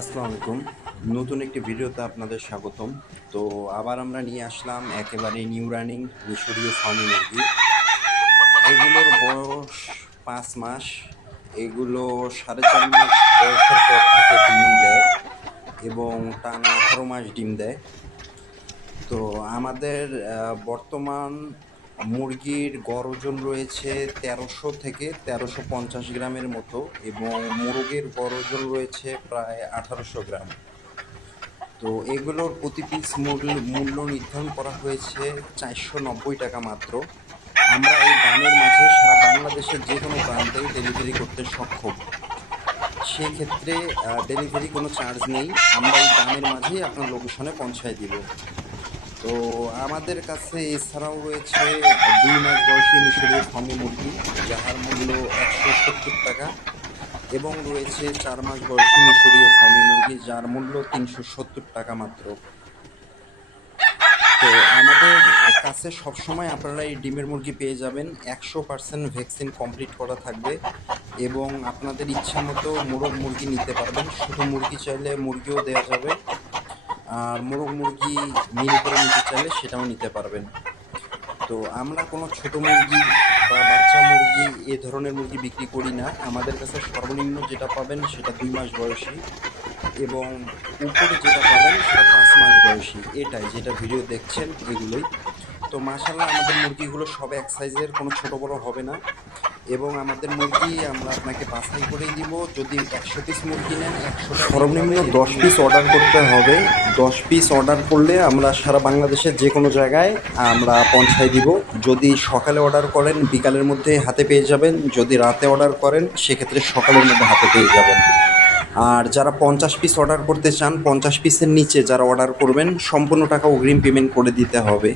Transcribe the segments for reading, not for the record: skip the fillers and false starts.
আসসালামু আলাইকুম। নতুন একটি ভিডিওতে আপনাদের স্বাগতম। তো আবার আমরা নিয়ে আসলাম একেবারে নিউ রানিং মিশরীয় ফার্মি মুরগি। এগুলোর বয়স 5 মাস। এগুলো 4.5 মাস বয়সের পর থেকে ডিম দেয় এবং টানা 18 মাস ডিম দেয়। তো আমাদের বর্তমান মুরগির গড় ওজন রয়েছে 1300 থেকে 1350 গ্রামের মতো এবং মোরগের গড় ওজন রয়েছে প্রায় 1800 গ্রাম। তো এগুলোর প্রতি পিস মূল্য নির্ধারণ করা হয়েছে 490 টাকা মাত্র। আমরা এই দামের মাঝে সারা বাংলাদেশের যে কোনো প্রান্তেই ডেলিভারি করতে সক্ষম। সেক্ষেত্রে ডেলিভারি কোনো চার্জ নেই, আমরা এই দামের মাঝেই আপনার লোকেশনে পৌঁছায় দিব। তো আমাদের কাছে এছাড়াও রয়েছে 2 মাস বয়সী মিশরীয় ফার্মি মুরগি, যাহার মূল্য 170 টাকা, এবং রয়েছে 4 মাস বয়সী মিশরীয় ফার্মি মুরগি, যার মূল্য 370 টাকা মাত্র। তো আমাদের কাছে সবসময় আপনারা এই ডিমের মুরগি পেয়ে যাবেন। 100% ভ্যাকসিন কমপ্লিট করা থাকবে এবং আপনাদের ইচ্ছা মতো মোরগ মুরগি নিতে পারবেন। শুধু মুরগি চাইলে মুরগিও দেওয়া যাবে, আর মোরগ মুরগি মিনি করে নিতে চাইলে সেটাও নিতে পারবেন। তো আমরা কোনো ছোট মুরগি বা বাচ্চা মুরগি এ ধরনের মুরগি বিক্রি করি না। আমাদের কাছে সর্বনিম্ন যেটা পাবেন সেটা 2 মাস বয়সী এবং উপরে যেটা পাবেন সেটা 5 মাস বয়সী। এটাই যেটা ভিডিও দেখছেন এগুলোই। তো মাশাআল্লাহ আমাদের মুরগিগুলো সব এক সাইজের, কোনো ছোট বড় হবে না। এবং আমাদের মুরগি আমরা আপনাকে বাছাই করেই দিব। যদি 100 পিস মুরগি নেন, 100টা সর্বনিম্ন 10 পিস অর্ডার করতে হবে। 10 পিস অর্ডার করলে আমরা সারা বাংলাদেশের যে কোনো জায়গায় আমরা পৌঁছায় দিব। যদি সকালে অর্ডার করেন বিকালের মধ্যে হাতে পেয়ে যাবেন, যদি রাতে অর্ডার করেন সেক্ষেত্রে সকালের মধ্যে হাতে পেয়ে যাবেন। আর যারা 50 পিস অর্ডার করতে চান, 50 পিসের নিচে যারা অর্ডার করবেন সম্পূর্ণ টাকা অগ্রিম পেমেন্ট করে দিতে হবে।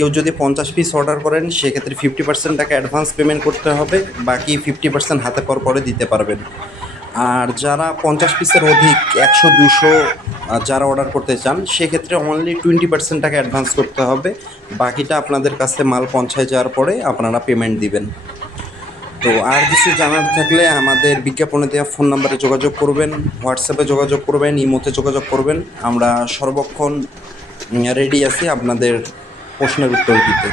কেউ যদি 50 পিস অর্ডার করেন সেক্ষেত্রে 50% টাকা অ্যাডভান্স পেমেন্ট করতে হবে, বাকি 50% হাতে পাওয়ার পরে দিতে পারবেন। আর যারা 50 পিসের অধিক 100-200 যারা অর্ডার করতে চান সেক্ষেত্রে অনলি 20% টাকা অ্যাডভান্স করতে হবে, বাকিটা আপনাদের কাছে মাল পৌঁছায় যাওয়ার পরে আপনারা পেমেন্ট দিবেন। তো আর কিছু জানার থাকলে আমাদের বিজ্ঞাপনে দেওয়া ফোন নাম্বারে যোগাযোগ করবেন, হোয়াটসঅ্যাপে যোগাযোগ করবেন, ইমোতে যোগাযোগ করবেন। আমরা সর্বক্ষণ রেডি আছি আপনাদের প্রশ্নের উত্তর দিতে।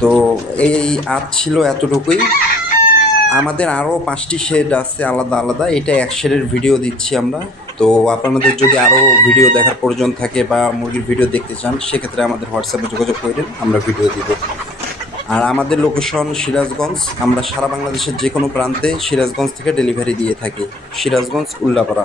তো এই আজ ছিল এতটুকুই। আমাদের আরও 5টি শেড আছে আলাদা আলাদা, এটা এক শেডের ভিডিও দিচ্ছি আমরা। তো আপনাদের যদি আরও ভিডিও দেখার প্রয়োজন থাকে বা মুরগির ভিডিও দেখতে চান সেক্ষেত্রে আমাদের হোয়াটসঅ্যাপে যোগাযোগ করেন, আমরা ভিডিও দিব। আর আমাদের লোকেশন সিরাজগঞ্জ। আমরা সারা বাংলাদেশের যে কোনো প্রান্তে সিরাজগঞ্জ থেকে ডেলিভারি দিয়ে থাকি। সিরাজগঞ্জ, উল্লাপাড়া।